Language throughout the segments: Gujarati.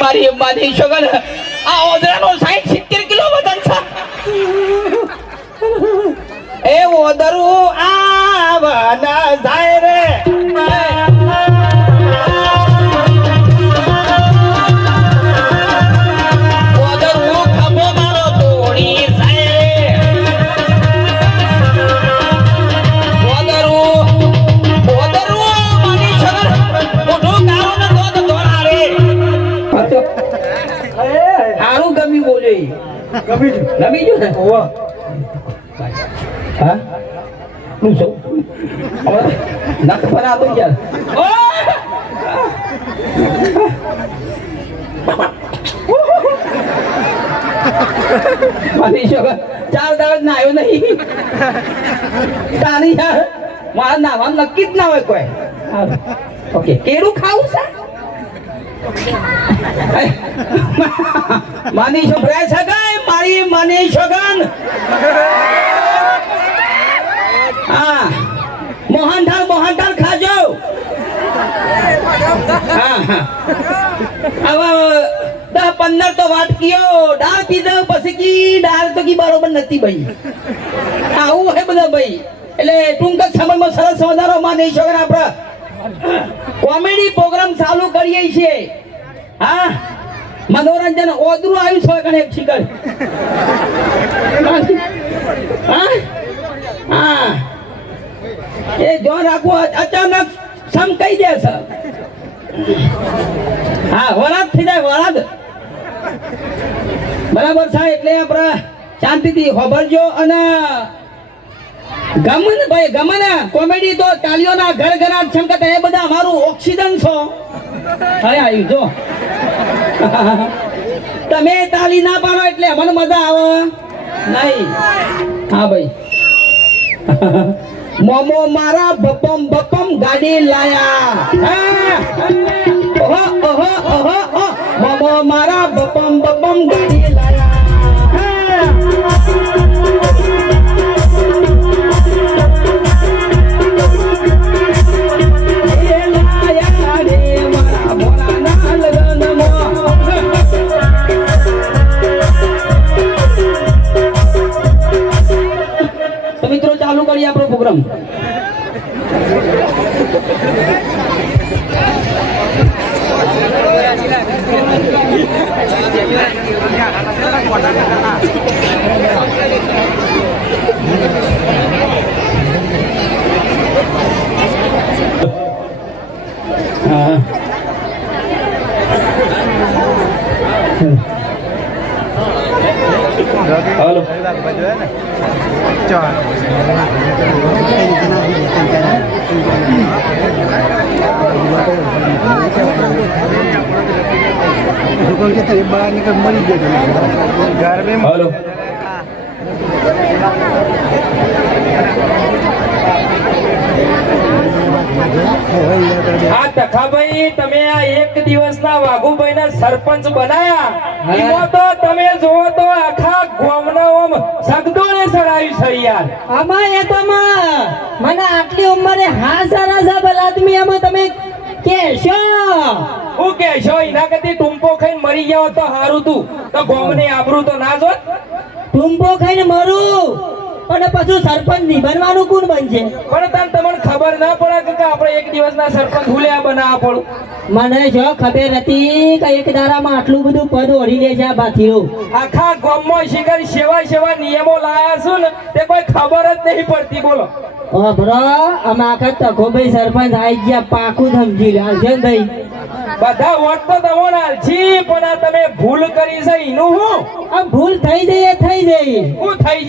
મારી માની છોકર આ ઓદરાનો 60-70 કિલો વજન છે એ ઓદરું આવના જાય રે ગમી જો ને ઓવા હા નું સો નખ બના દો યાર મારી છોકરા 4 દાડા ના આવ્યો નહીં તાની યાર મારા નાવા નક્કી જ ના હોય કોઈ ઓકે કેળું ખાવું છે માની છોકરા સગાઈ મારી માની છોકન હા મોહનથાળ ખાજો હા હા હવે 10-15 તો વાટકીઓ દાળ પીધો પછી કી દાળ તો કી બરોબર નથી ભાઈ આવું હે બધા ભાઈ એટલે ટૂંક જ સમયમાં સરસ વધારો માની છોકરા આપણે કોમેડી પ્રોગ્રામ ચાલુ કરીએ છીએ હા મનોરંજન ઓદરું આવ્યું છે કણે એક શિકર હા હા એ જો રાખો અચાનક સમ કહી દે છે હા વરાદ થઈ જાય વરાદ બરાબર છે એટલે આપણે શાંતિથી ખબરજો અને ગમન ભાઈ ગમન કોમેડી તો તાલીઓના ઘર ઘરાટ છંકત એ બધા અમારું ઓક્સિજન છો હવે આવ્યું જો તમે તાલી ના પાડો એટલે મને મજા આવે નહીં હા ભાઈ મોમો મારા બપમ બપમ ગાડી લાયા ઓહો ઓહો ઓહો મોમો મારા બપમ બપમ ગાડી લાયા મિત્રો ચાલુ કરીએ આપણો પ્રોગ્રામ हेलो बाहर निकल मरी घर में हेलो આ તખાભાઈ તમે આ એક દિવસના વાઘુભાઈના સરપંચ બનાયા એમાં તો તમે જોવો તો આખા ગામના ઓમ સગદોળે સડાયું છે યાર આમાં એ તો મને આટલી ઉંમરે હા સારા ભલા આદમી આમાં તમે કેશો હું કહેશો એના કરતી ટૂંપો ખાઈને મરી ગયા તો સારું તું તો ગામની આબરૂ તો ના જોત ટૂંપો ખાઈને મરું અને પછી સરપંચ ની બનવાનું કોણ બનશે પણ તમને ખબર ના પડે કે આપણે એક દિવસના સરપંચ ભૂલ્યા બનાવવા પડું મને જો ખબર હતી કે એક દારામાં આટલું બધું પદ ઓઢી લે છે આ બાથીઓ આખા ગામમાં શિકાર સેવા નિયમો લાયા છું ને તે કોઈ ખબર જ નહીં પડતી બોલો ઓ બ્રો અમે આખા તખોભાઈ સરપંચ આવી ગયા પાકું સમજી લે છે ને ભાઈ બધા વોટ તો તમને આલછી પણ આ તમે ભૂલ કરી છે એનું હું આ ભૂલ થઈ જઈએ હું થઈ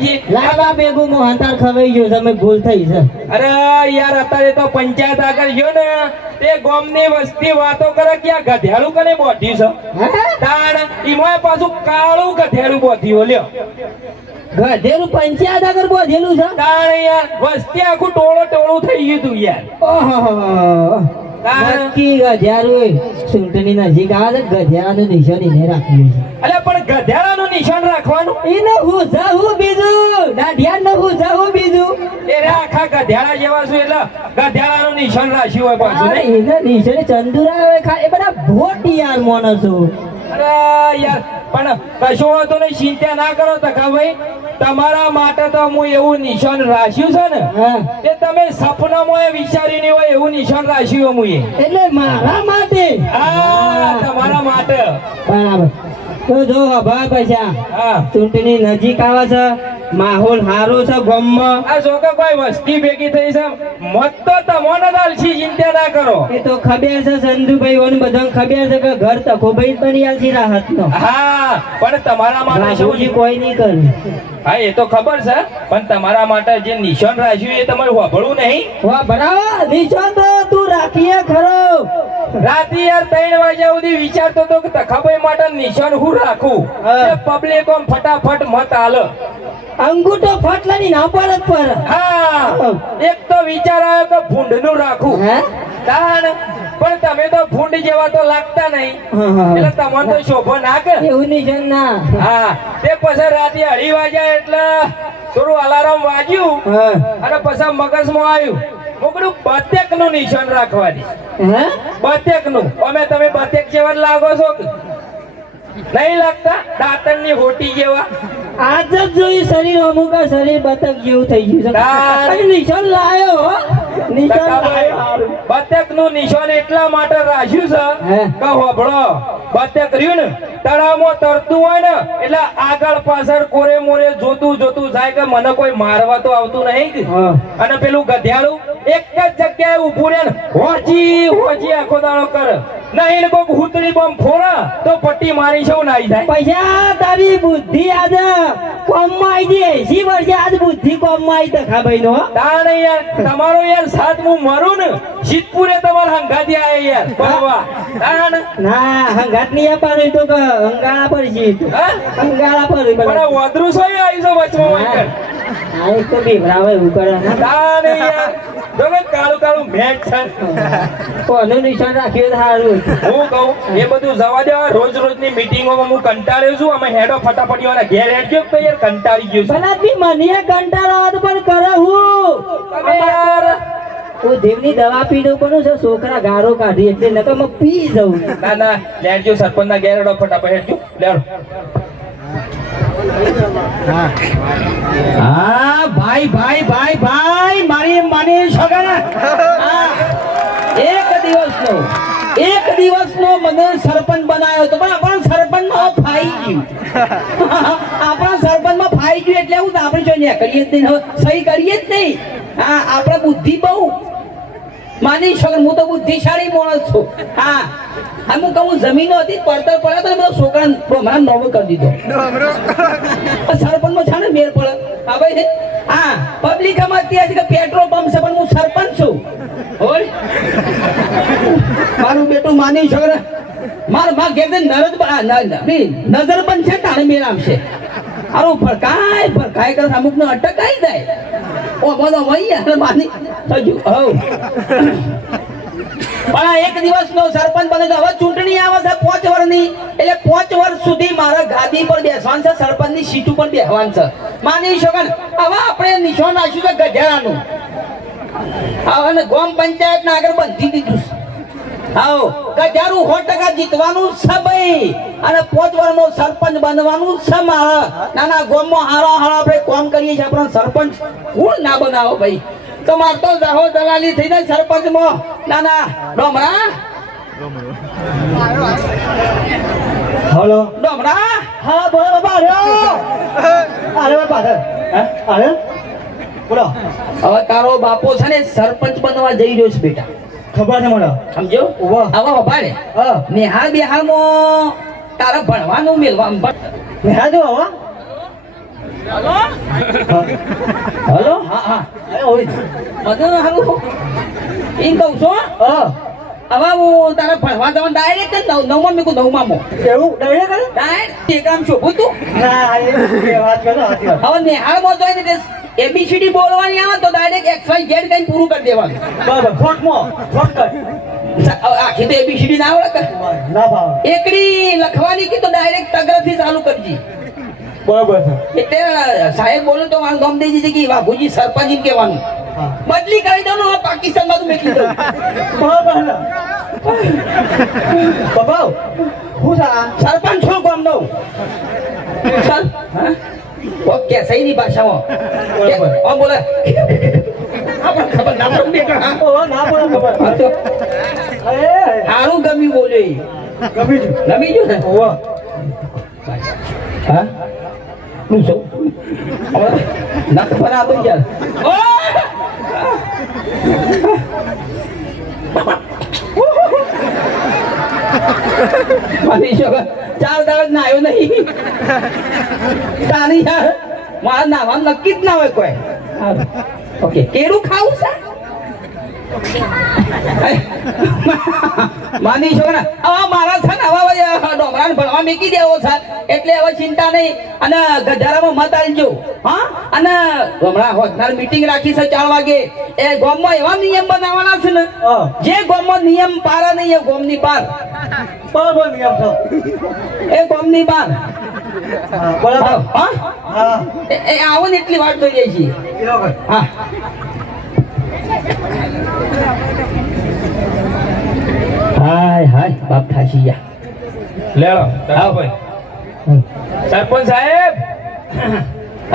જઈએ લાલા ભેગું મોહનથાળ ખવાઈ ગયો તમે ભૂલ થઈ છે અરે યાર અત્યારે તો પંચાયત આગળ ગયો ને તે ગામની વસ્તી વાતો કરે કે આ ગધેડું કને બોધ્યું છે તાણ ઈમોય પાછું કાળું ગધેડું બોધ્યું લ્યો ગધેડું પંચાયત આગળ બોધેલું છે તાણ યાર વસ્તી આખું ટોળું થઈ ગયું તું યાર ઓહો નક્કી ગધેડું ચૂંટણી નજીક આવે છે ગધેડાનું નિશાન એને રાખ્યું છે. અલ્યા પણ ગધેડાનું નિશાન રાખવાનું એને હું જાઉં બીજું દાઢિયાને હું જાઉં બીજું એ રે આખા ગધેડા જેવા છું એટલે ગધેડાનું નિશાન રાખ્યું હોય પાછું નહીં એને નિશાને ચંદુરા હોય એ બધા ભોટ યાર માણસો. અરે યાર પણ કશું વાંધો નહીં ચિંતા ના કરો તકાભાઈ તમારા માટે તો હું એવું નિશાન રાખ્યું છે ને હા કે તમે સપનામાં વિચારી નહીં હોય એવું નિશાન રાખ્યું હું એટલે મારા માટે હા તમારા માટે બરાબર. તો જો હભા પૈસા હા ચૂંટણી નજીક આવે છે માહોલ સારો છે ગામમાં. આ જો કે કોઈ વસ્તી ભેગી થઈ છે મત તો તમને આલસી ચિંતા ના કરો એ તો ખબર છે સંધુભાઈ ઓને બધાને ખબર છે કે ઘર તકોભાઈ તો નહીં આલસી રાહતનો. હા પણ તમારા માટે શું રાઘોજી કોઈ નહીં કરે. હા એ તો ખબર છે પણ તમારા માટે જે નિશાન રાખ્યું એ તમારે વાપરવું નહીં વાહ બરાબર નિશાન તો તું રાખીએ ખરો. રાતે યાર 3 વાગ્યા સુધી વિચારતો હતો કે તખાભાઈ માટે નિશાન હું રાખું હા. પબ્લિક આમ ફટાફટ મત આલે અંગૂઠો ફાટલાની ના પર જ પર. હા એક તો વિચાર આવ્યો કે ભૂંડનું રાખું હે? તાણ પણ તમે તો ભૂંડ જેવા તો લાગતા નહીં હા, હા. એટલે તમને તો શોભો ના કે એવું નિશાન ના. હા તે પછી રાતે 2:30 વાગ્યા એટલે થોડું અલાર્મ વાગ્યું હા. અને પછી મગજમાં આવ્યું મોકડું બતેક નું નિશાન રાખવાની હે? બતેક નું અમે તમે બતેક જેવા જ લાગો છો કે નહીં લાગતા દાંતણ ની હોટી જેવા આજ જ જોયું શરીર અમુક શરીર બતક જેવું થઈ ગયું છે. તાર. અરે નિશાન લાયો હો. નિશાન લાયો. બતેક નું નિશાન એટલા માટે રાખ્યું છે હે? કે હોભળો બતેક રહ્યું ને તળાવમાં તરતું હોય ને એટલે આગળ પાછળ કોરે મોરે જોતું જાય કે મને કોઈ મારવા તો આવતું નહીં કે. હા. અને પેલું ગધેડું એક જ જગ્યાએ ઊભું રહે ને હોજી આખો દાડો કરે નહીં ને કોક હુતળી બોમ્બ ફોડા તો પટ્ટી મારી છે નાઈ જાય પૈસા તારી બુદ્ધિ આજે કોમમાં આવી ગઈ 80 વર્ષે આજ બુદ્ધિ કોમમાં આવી તખા ભાઈ નો. તાણ યાર તમારો યાર સાથ હું મરું ને સિદ્ધપુરે તમારા હંગાથી આયા યાર બરોબર તાણ ના હંગાત નહીં આપવાનું તો કે અંગાળા પર છે તું. હા અંગાળા પર પણ આ વાદરું છો આવી છો વચમાં વાંકર હા એક તો બીવરાવે એવું કરે ને. તાણ યાર જો કે કાળું મેચ છે કોનું નિશાન રાખ્યું તો સારું. હું કહું એ બધું જવા દેવા રોજની મીટિંગોમાં હું કંટાળ્યો છું અમે હેડો ફટાફટીઓના ઘેર હેડજો તો યાર કંટાળી ગયો છું ભલા બી મને કંટાળો આવે તો પણ કરે હું. તમે યાર હું દેવની દવા પી દઉં પણ છે છોકરા ગારો કાઢી એટલે નકર હું પી જાઉં. ના લેડજો સરપંચના ઘેર હેડો ફટાફટ હેડજો લેડો હા ભાઈ મારી માની છોકરા એક દિવસનો મને સરપંચ બનાવ્યો તો પણ આપણા સરપંચમાં ફાઈ ગયું આપણા સરપંચમાં ફાઈ ગયું એટલે હું આપણે જો કરીએ જ નહીં હવે સહી કરીએ જ નહીં હા આપણે બુદ્ધિ બહુ માની છોકરા હું તો બુદ્ધિશાળી માણસ છું હા હું કહું જમીનો હતી પડતર પડ્યો તો બધો છોકરા હમણાં નવો કરી દીધો સરપંચમાં છે ને મેર પડે હા ભાઈ હા પબ્લિક આમાં અત્યારે કે પેટ્રોલ પંપ છે પણ હું સરપંચ છું હોય મારું બેટું માની છોકરા માર ઘેર નજર પણ છે તાણે મેર આવશે આરો ફરકાય કરે અમુક નો અટક આવી જાય ઓ બધો વહી યાર માની હજુ હવ પણ એક દિવસનો સરપંચ બને તો હવે ચૂંટણી આવે છે 5 વર્ષની એટલે 5 વર્ષ સુધી મારા ગાદી પર બેસવાનું છે સરપંચની સીટ ઉપર બેસવાનું છે માની શકો ને હવે આપણે નિશાન રાખ્યું છે ગધેડાનું હવે ગામ પંચાયત ના આગળ બંધી દીધું આવો ગધેડું 100% જીતવાનું છે ભાઈ અને 5 વર્ષનો સરપંચ બનવાનું છે મારા નાના ગામમાં હારા આપણે કામ કરીએ છીએ આપણો સરપંચ કોણ ના બનાવો ભાઈ તો મારતો જાહો દલાલી થઈ જાય સરપંચમાં નાના ડોમરા હલો ડોમરા હા બોલો બાબા અરે બાબા અરે બોલો હવે તારો બાપો છે ને સરપંચ બનવા જઈ રહ્યો છે બેટા ખબર છે મને સમજો ઉભો. હવે વભાડે નિહાળ બિહારમાં તારા ભણવાનું મેળવાનું મેં જો હવે હલો હા મને હારું એમ કહું છું હવે હું તારા ભણવા જવાનું ડાયરેક્ટ નવમાં મેં નવમાં એવું ડાયરેક્ટ કરે ડાયરેક્ટ એકદમ શોભું તું ના એ વાત કરો સાચી વાત. હવે નિહાળમાં જોઈને તે એબીસીડી બોલવાની આવે તો ડાયરેક્ટ XYZ કઈ પૂરું કરી દેવાનું બરાબર ફોટમાં ફોટ કર પછી તો એબીસીડી ના આવડે કે ના ભાવ એકડી લખવાની કે તો ડાયરેક્ટ તગરથી ચાલુ કરજી બરાબર છે. એટલે સાહેબ બોલો તો મારું નામ દઈ દીધી કે વાઘુજી સરપંચ એમ કહેવાનું બદલી કરી દો ને પાકિસ્તાનમાં તો મેકી દો બાબા હું સા સરપંચ છો કોમ દઉં સર હા ઓકે સહીની ભાષામાં બરાબર. ઓ બોલે આપણે ખબર ના પડે હા ઓ ના પડે ખબર હા તો અરે સારું ગમ્યું બોલ્યો ઈ. ગમી છું ગમી ગયું ને ઓવા હા શું છો હવે નખ બરાબર યાર મારી છોકરા 4 દાડા નાયો નહીં તારી યાર મારા નાવાનું નક્કી જ ના હોય કોઈ ઓકે કેળું ખાવું છે માની છોકરા હવે મારા છે ને હવે ડોમરાને ભણવા મૂકી દેવો છે એટલે હવે ચિંતા નહીં અને ગધારામાં મત આલજો હા અને હમણાં હોદનાર મીટિંગ રાખી છે 4 વાગે એ ગામમાં એવા નિયમ બનાવવાના છે ને જે ગામમાં નિયમ પારા નહીં એ ગામની પાર બરાબર નિયમ છો એ ગામની પાર બરાબર હા હા એ આવો ને એટલી વાત જોઈએ છીએ એવો કર હા હાય હાય બાપ થાશી ગયા લેલો હા ભાઈ સરપંચ સાહેબ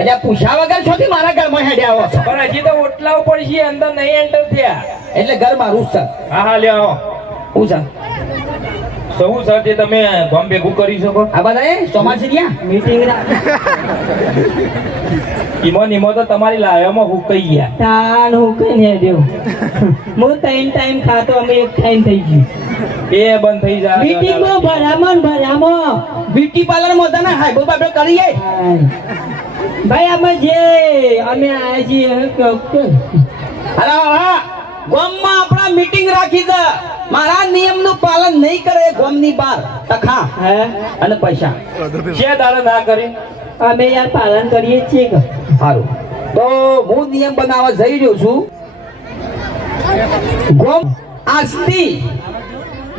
અલ્યા પૂછ્યા વગર છો થી મારા ઘરમાં હેડ્યા આવો છો પણ હજી તો ઓટલા ઉપર છીએ અંદર નહીં એન્ટર થયા. એટલે ઘર મારું જ છે હા હા લ્યો હું છે સૌ સાથે તમે ગામ ભેગું કરી શકો. આ બધા એ ચોમાસી ગયા મીટિંગ ઈમો તો તમારી લાયામાં હુકાઈ ગયા. તાન હું કઈ ને દેવું હું 3 ટાઈમ ખાતો અમે 1 ટાઈમ થઈ ગયું એ બંધ થઈ જાય. મીટિંગમાં ભરામણ બ્યુટી પાર્લર માં હતા ને હાય બોલ આપણે કરીએ ભાઈ અમે આયા છીએ અરે હા ગામમાં આપણા મીટિંગ રાખી છે મારા નિયમનું પાલન નહીં કરે ગામની બહાર તખા હે અને પૈસા છે દાડા ના કરી. અમે યાર પાલન કરીએ જ છીએ કે સારું તો હું નિયમ બનાવવા જઈ રહ્યો છું ગોમ આજથી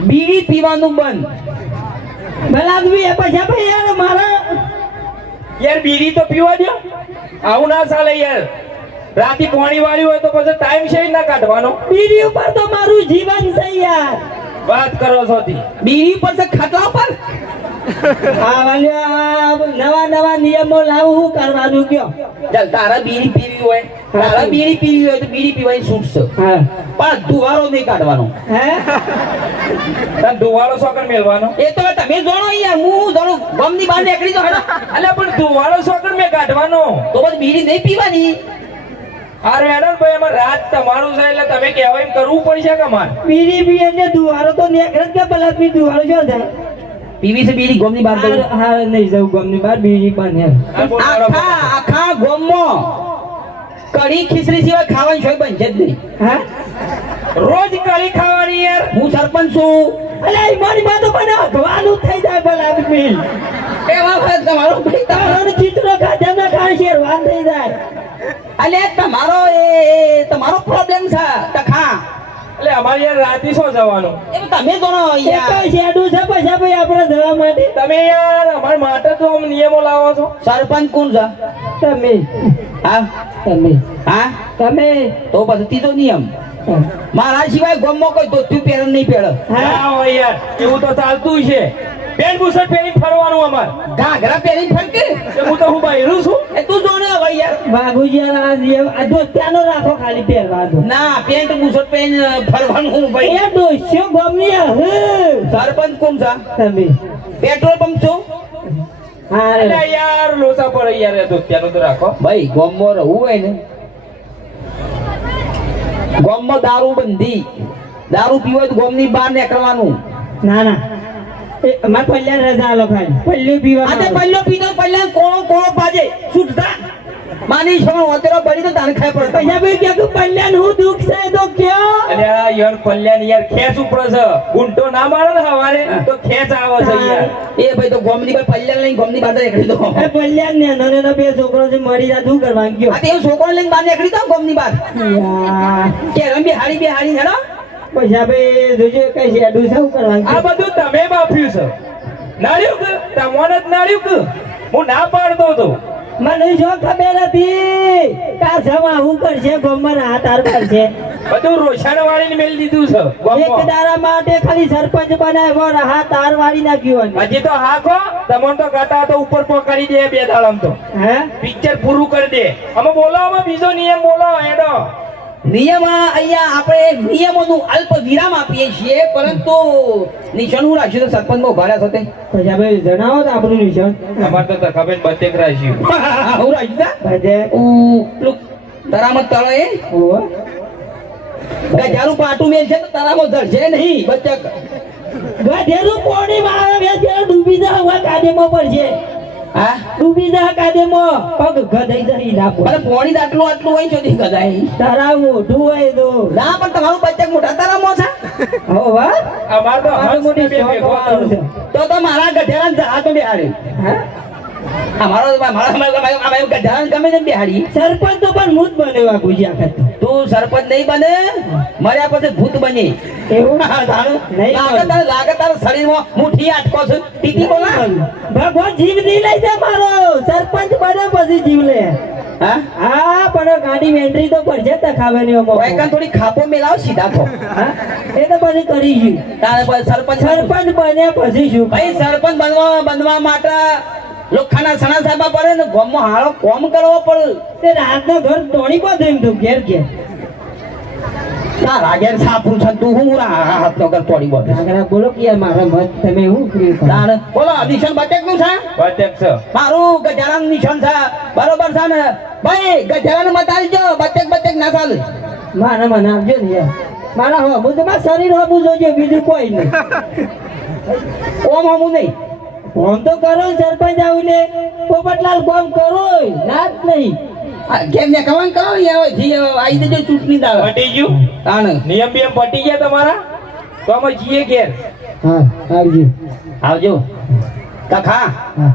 બીડી પીવાનું બંધ બલાદવી એ પછી ભાઈ યાર મારા યાર બીડી તો પીવા દો. આવું ના ચાલે યાર. રાતી પોણી વાળી હોય તો પછી ટાઈમ છે ના કાઢવાનો. બીડી ઉપર તો મારું જીવન છે યાર વાત કરો છો તી. બીડી પર છે ખાટલા પર આ વાલ્યા નવા નિયમો લાવું હું કરવાનું કયો ચાલ તારા બીડી પીવી હોય તો બીડી પીવાની છૂટ છે હા પણ ધુવારો નહીં કાઢવાનો હે તને ધુવાળો સોકર મેલવાનો. એ તો તમે જાણો યાર હું જાણું ગમની બહાર નીકળી તો હેડો અલ્યા પણ ધુવાળો સોકર મેં કાઢવાનો. તો પછી બીડી નહીં પીવાની આ રેડન ભાઈ અમાર રાત તમારું છે એટલે તમે કહેવાય એમ કરવું પડશે કે માર. બીડી પી એટલે દુવારો તો નેકરત કે બલાદવી દુવારો જો થાય પીવી છે બીડી ગમની બહાર તો હા નહીં જવું ગમની બાર બીડી પણ યાર આ બોલ મારો આખા ગોમમાં કઢી ખીચડી સિવાય ખાવાની શોય બનશે જ નહીં હા રોજ કળી ખાવાની યાર. હું સરપંચ છું અલ્યા ઈ મારી બાતો પણ અધવાનું થઈ જાય બલાદવી એવા વાત તમારો ભાઈ તમારો તારો ચિત્ર ખાધા ના ખાય શેરવાન થઈ જાય અલે તમારો એ તમારો પ્રોબ્લેમ છે તખા એટલે અમારે યાર રાતે શું જવાનું. એ તો તમે જાણો એક યાર શેડું છે પછી ભાઈ આપણે જવા માટે તમે યાર અમારા માટે તો આમ નિયમો લાવો છો. સરપંચ કોણ છે તમે હા તમે હા તમે તો પછી ત્રીજો નિયમ મારા સિવાય ગોમમાં કોઈ ધોતિયું પહેરણ નહીં પહેરે હા હોય યાર એવું તો ચાલતું છે. પેન્ટ બુશર્ટ પહેરીને ફરવાનું અમાર. ઘાઘરા પહેરીને ફરકે કે હું તો હું બહેરું છું. એ તું જોને હવે યાર બાબુજી આ નિયમ આ ધોતિયાનો રાખો ખાલી પહેરવા દો ના પેન્ટ બુશર્ટ પહેરીને ફરવાનું હું ભાઈ એ ડોસ્યો ગમની હે સરપંચ કોણ છે તમે પેટ્રોલ પંપ છો હા એટલે યાર લોસા પડે યાર એ ધોતિયાનું તો રાખો. ભાઈ ગોમમાં રહેવું હોય ને ગોમમાં દારૂ બંધી દારૂ પીવો તો ગોમની બહાર નીકળવાનું ના ના અમાર પલ્યા રજા આલો ખાલી પલ્યું પીવા આજે પહેલો પીધો પહેલા કોણો બાજે છૂટતા માની છો ઓતરો બળી તો તાન ખાય પડે પૈસા ભાઈ કે તું પલ્યાન હું દુઃખ છે તો કયો અને આ યાર પલ્યાની યાર ખેંચ ઉપર છે. ગુંટો ના મારો ને હવારે તો ખેંચ આવે છે યાર. એ ભાઈ તો ગોમની પર પલ્લા લઈને ગોમની બહાર નીકળી દો એ પલ્યાન ને નાનો બે છોકરો છે મરી જા તું કરવા ગયો આ તે છોકરો લઈને બહાર નીકળી દો ગોમની બહાર યાર કે રમી હાડી હેડો પછી આપણે જોજો કઈ શેડું શું કરવાનું આ બધું તમે બાફ્યું છે નાળ્યું કે તમોને જ નાળ્યું કે હું ના પાડતો હતો મને શું ખબર હતી કા જમા હું કરશે ગોમર હાથ હાર કરશે બધું રોષાણ વાળીને મેલ દીધું છે એક ગામમાં. દાડા માટે ખાલી સરપંચ બનાવ્યો હાથ હાર વાળી નાખ્યું હજી તો હાકો તમોન તો ગાતા તો ઉપર પકડી દે બે દાડમ તો હે પિક્ચર પૂરું કરી દે અમે બોલો અમે બીજો નિયમ બોલો એનો નિયમ અહીંયા આપણે નિયમોનું અલ્પ વિરામ આપીએ છીએ પરંતુ નિશાન હું રાખ્યું તો સરપંચમાં ઉભા રહ્યા છો તે પછી આપણે જણાવો તો આપણું નિશાન અમાર તો તખાબેન બચેક રાખ્યું હું રાખ્યું તા? બધે પેલું તરામત તળે ઓહો ગજારું પાટું મેલ છે તો તરામો ધરશે નહીં બચક ગધેરું પોણી મારે બે ત્યાં ડૂબી જા હવે કાદેમાં પડશે હા ડૂબી જા કાદેમાં પગ ગધાઈ જઈ નાખો અને પોણી આટલું આટલું હોય ચોથી ગજાય તારા મોઢું હોય તો ના પણ તમારું બચક મોટા તરામો છે હો વાહ અમાર તો આ હંસ મોટી બે શોખ ભેગો વાળું છે. તો મારા ગઢેરા જહાજ બેહાડે હે? મારા ગઢેરા ગમે તેમ બેહાડી સરપંચ તો પણ મૂત બનેવા ગુજ્યા કરતો તું સરપંચ નહીં બને મર્યા પછી ભૂત બને એવું નહીં લાગે તારા શરીરમાં મુઠ્ઠી આટકો છે ટીટી બોલા ભગવાન જીવ નહીં લઈ જાય મારો સરપંચ બને પછી જીવ લે હા હા પણ ગાડી એન્ટ્રી તો પડશે તખાવે નહીં અમો વાયકાન થોડી ખાપો મેલાવ સીધા થો એ તો પછી કરીશું તારે પછી સરપંચ સરપંચ બન્યા પછી શું ભાઈ સરપંચ બનવા માટે લોખાના સણા સાહેબા પડે ને ગામમાં હાળો કોમ કરવો પડે તે રાતના ઘર તોડી પાડે એમ તો ઘેર ઘેર ના રાગેર સાપું છે તું હું હાથ નો કર તોડી બોલ આગળ બોલો કે મારા મત તમે હું ક્રિએટ કરો તાણ બોલો નિશાન બચક નું છે બચેક છે મારું ગજારાનું નિશાન છે બરોબર છે ને ભાઈ ગજારાને મત આલજો બચક ના ચાલે મારા મને આપજો ને યાર મારા હો હું તમારા શરીર હો જોજો બીજું કોઈ નહીં ઓમ હમું નહીં ફોન તો કરો ને સરપંચ આવીને પોપટલાલ ફોન કરો ના જ નહીં કેમ ને કવન કરો ને હવે જી આવી દેજો ચૂંટણી દાળ પટી ગયું તાણ નિયમ બેમ પટી ગયા તમારા તો અમે જઈએ ઘેર હા આવજો આવજો તખા હા